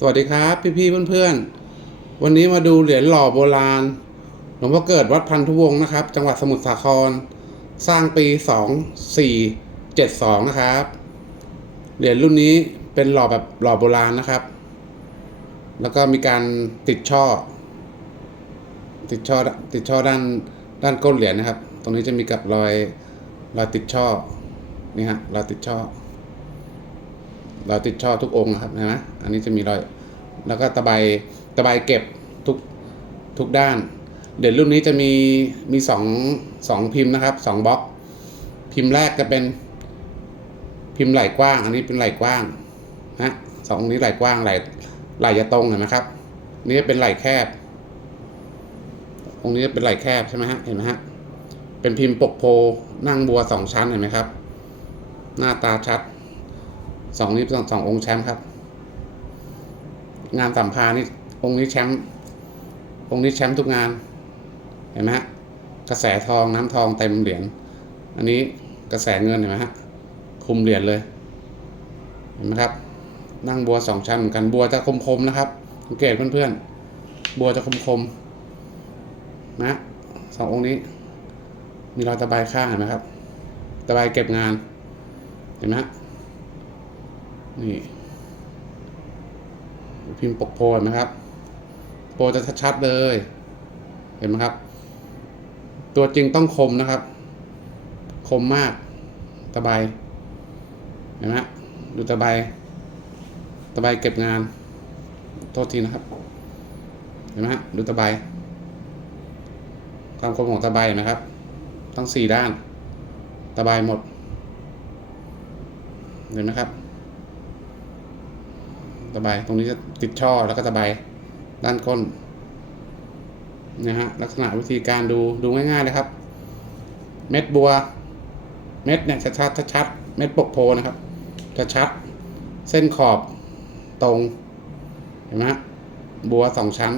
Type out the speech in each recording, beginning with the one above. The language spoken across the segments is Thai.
สวัสดีครับพี่ๆเพื่อนๆ วันนี้มาดูเหรียญหล่อโบราณ หลวงพ่อเกิดวัดพันธุวงศ์นะครับ จังหวัดสมุทรสาคร สร้างปี 2472 นะครับ เหรียญรุ่นนี้เป็นหล่อแบบหล่อโบราณนะครับ แล้วก็มีการติดช่อ ติดช่อติดช่อด้านด้านก้นเหรียญนะครับ ตรงนี้จะมีกับรอยรอยติดช่อนี่ฮะรอยติดช่อ เราติดช่อทุกองค์นะครับนะอันนี้จะมีรอย แล้วก็ตะไบตะไบเก็บทุกทุกด้าน เดี๋ยวรุ่นนี้จะมีมีสองสองพิมพ์นะครับสองบล็อก พิมพ์แรกจะเป็นพิมพ์ไหล่กว้าง อันนี้เป็นไหล่กว้างนะสององนี้ไหล่กว้างไหล่ไหล่จะตรงเห็นไหมครับ นี่เป็นไหล่แคบองค์นี้เป็นไหล่แคบใช่ไหมฮะเห็นไหมฮะเป็นพิมพ์ปกโพนั่งบัวสองชั้นเห็นไหมครับ หน้าตาชัด สองนี้สองสององค์แชมป์ครับ งานสัมภานี่องค์นี้แชมป์องค์นี้แชมป์ทุกงาน เห็นไหมฮะกระแสทองน้ำทองเต็มเหรียญอันนี้กระแสเงินเห็นไหมฮะคุมเหรียญเลยเห็นไหมครับ นั่งบัวสองชั้นเหมือนกันบัวจะคมๆนะครับสังเกตเพื่อนๆบัวจะคมๆนะสององค์นี้ มีรอยตะไบข้างเห็นไหมครับตะไบเก็บงานเห็นไหมฮะ นี่พิมพ์ปกโพเห็นไหมครับ โพจะชัดๆเลย เห็นไหมครับ ตัวจริงต้องคมนะครับ คมมาก ตะไบเห็นไหมดูตะไบตะไบเก็บงาน โทษทีนะครับ เห็นไหมฮะดูตะไบความคมของตะไบเห็นไหมครับ ทั้งสี่ด้าน ตะไบหมด เห็นไหมครับ ตะไบตรงนี้จะติดช่อแล้วก็ตะไบด้านก้นนะฮะลักษณะวิธีการดูดูง่ายๆเลยครับ เม็ดบัว เม็ดเนี่ยชัดๆชัดๆเม็ดปกโพนะครับจะชัดเส้นขอบตรงเห็นไหมบัวสองชั้น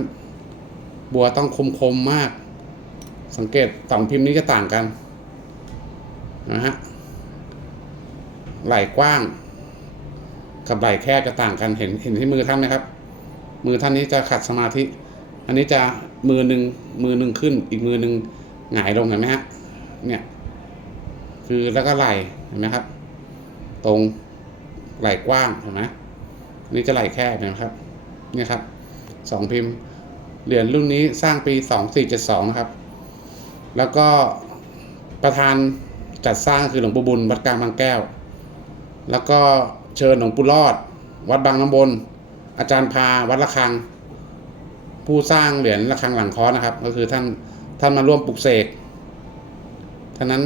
บัวต้องคมคมๆมาก สังเกตสองพิมพ์นี้จะต่างกันนะฮะไหล่กว้าง กับไหล่แคบจะต่างกันเห็นเห็นที่มือท่านไหมครับ มือท่านนี้จะขัดสมาธิ อันนี้จะมือหนึ่งมือหนึ่งขึ้น อีกมือหนึ่งหงายลงเห็นไหมฮะเนี่ยคือแล้วก็ไหล่เห็นไหมครับ ตรงไหล่กว้างเห็นไหมอันนี้จะไหล่แคบเห็นไหมครับเนี่ยครับสองพิมพ์เหรียญรุ่นนี้สร้างปีสองสี่เจ็ดสองนะครับ แล้วก็ประธานจัดสร้างคือหลวงปู่บุญวัดกลางบางแก้ว แล้วก็ เชิญหลวงปู่รอด วัดบางน้ำบน อาจารย์พาวัดระฆัง ผู้สร้างเหรียญระฆังหลังคอนะครับ ก็คือท่านท่านมาร่วมปลุกเสกท่านั้น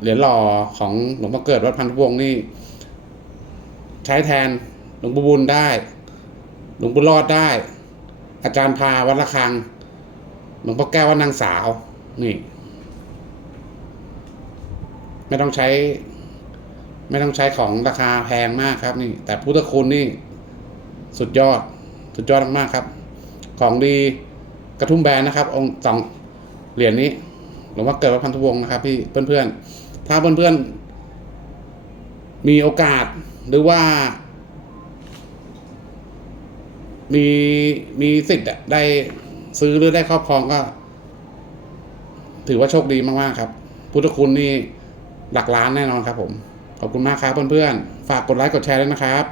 เหรียญหล่อของหลวงพ่อเกิดวัดพันธุวงศ์นี่ ใช้แทนหลวงปู่บุญได้ หลวงปู่รอดได้ อาจารย์พาวัดระฆัง หลวงพ่อแก้ววัดนางสาว นี่ ไม่ต้องใช้ ไม่ต้องใช้ของราคาแพงมากครับนี่ แต่พุทธคุณนี่สุดยอดสุดยอดมากๆครับ ของดีกระทุ่มแบนนะครับ องค์สองเหรียญนี้หลวงพ่อเกิดวัดพันธุวงศ์นะครับ พี่เพื่อนๆ ถ้าเพื่อนๆ มีโอกาสหรือว่า มีมีสิทธิ์ได้ซื้อหรือได้ครอบครองก็ ถือว่าโชคดีมากๆครับ พุทธคุณนี่หลักล้านแน่นอนครับผม ขอบคุณมากครับเพื่อนๆ ฝากกดไลค์กดแชร์ด้วยนะครับ